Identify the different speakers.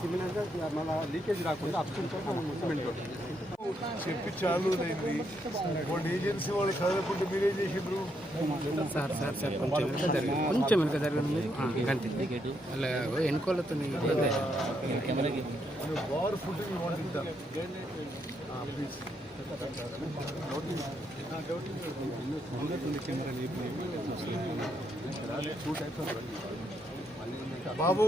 Speaker 1: సిమిలర్గా లీకేజ్ రాకుండా.
Speaker 2: చెప్పి చాలు అయింది కొన్ని ఏజెన్సీ వాళ్ళు చదవకుంటే మీరేం చేసిండ్రు?
Speaker 3: సార్ సార్ సార్ కొంచెం వెనక జరిగింది కొంచెం వెనక జరిగింది ఇంకంతే అలా ఎన్నుకోలతో
Speaker 2: bar food want please Babu.